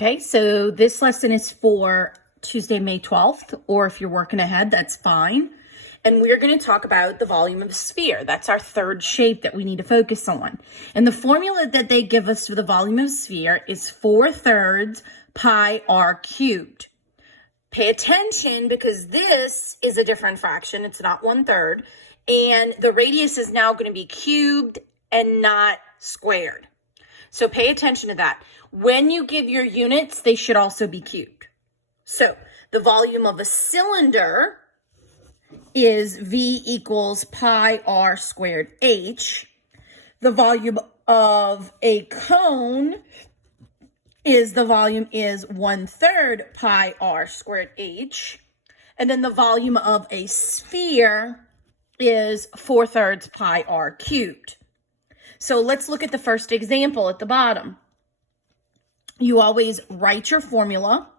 Okay, so this lesson is for Tuesday, May 12th, or if you're working ahead, that's fine. And we're going to talk about the volume of a sphere. That's our third shape that we need to focus on. And the formula that they give us for the volume of a sphere is 4/3 pi r cubed. Pay attention because this is a different fraction. It's not 1/3. And the radius is now going to be cubed and not squared. So pay attention to that. When you give your units, they should also be cubed. So the volume of a cylinder is V equals pi r squared h. The volume of a cone is 1/3 pi r squared h. And then the volume of a sphere is 4/3 pi r cubed. So let's look at the first example at the bottom. You always write your formula.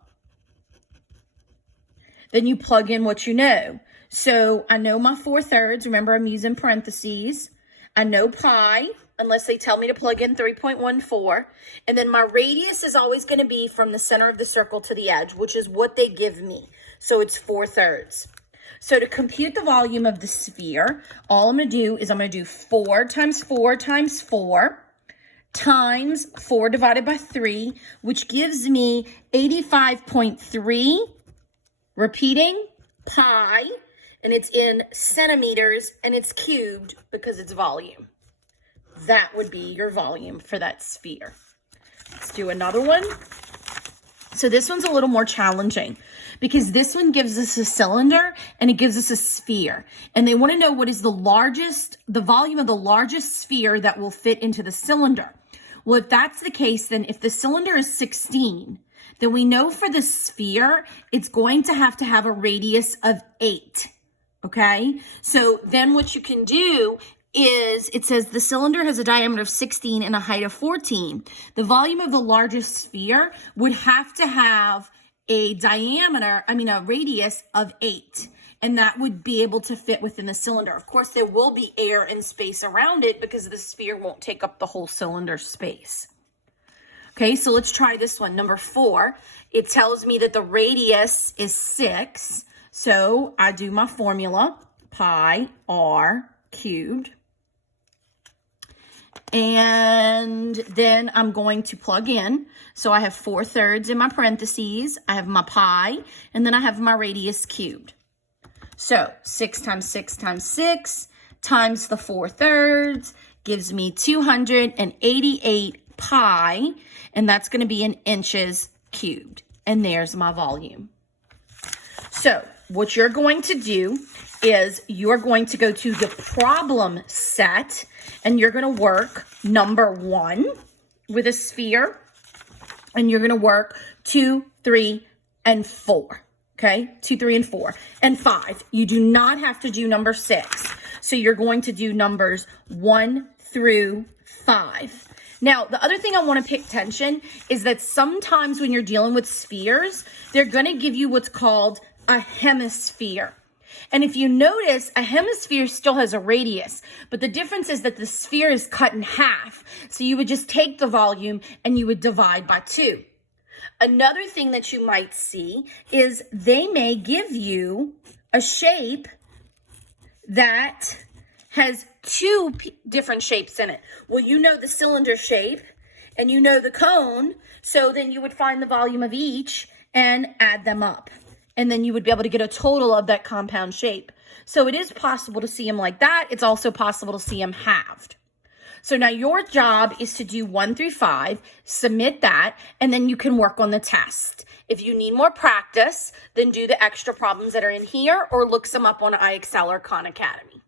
Then you plug in what you know. So I know my 4/3. Remember, I'm using parentheses. I know pi, unless they tell me to plug in 3.14. And then my radius is always going to be from the center of the circle to the edge, which is what they give me. So it's 4/3. So to compute the volume of the sphere, all I'm going to do is I'm going to do 4 times 4 times 4 times 4 divided by 3, which gives me 85.3, repeating, pi, and it's in centimeters, and it's cubed because it's volume. That would be your volume for that sphere. Let's do another one. So this one's a little more challenging because this one gives us a cylinder and it gives us a sphere. And they want to know what is the volume of the largest sphere that will fit into the cylinder. Well, if that's the case, then if the cylinder is 16, then we know for the sphere, it's going to have a radius of 8. Okay? So then what you can do is it says the cylinder has a diameter of 16 and a height of 14. The volume of the largest sphere would have to have a radius of 8. And that would be able to fit within the cylinder. Of course, there will be air and space around it because the sphere won't take up the whole cylinder space. Okay, so let's try this one. Number 4, it tells me that the radius is 6. So I do my formula, pi r cubed. And then I'm going to plug in. So I have 4/3 in my parentheses. I have my pi, and then I have my radius cubed. So 6 times 6 times 6 times the 4/3 gives me 288 pi, and that's going to be in inches cubed. And there's my volume. So what you're going to do is you're going to go to the problem set, and you're going to work number 1 with a sphere, and you're going to work 2, 3, and 4. Okay, 2, 3, and 4, and 5. You do not have to do number 6. So you're going to do numbers 1 through 5. Now, the other thing I want to pay attention is that sometimes when you're dealing with spheres, they're going to give you what's called a hemisphere. And if you notice, a hemisphere still has a radius, but the difference is that the sphere is cut in half. So you would just take the volume and you would divide by 2. Another thing that you might see is they may give you a shape that has 2 different shapes in it. Well, you know the cylinder shape and you know the cone, so then you would find the volume of each and add them up. And then you would be able to get a total of that compound shape. So it is possible to see them like that. It's also possible to see them halved. So now your job is to do 1 through 5, submit that, and then you can work on the test. If you need more practice, then do the extra problems that are in here or look some up on iExcel or Khan Academy.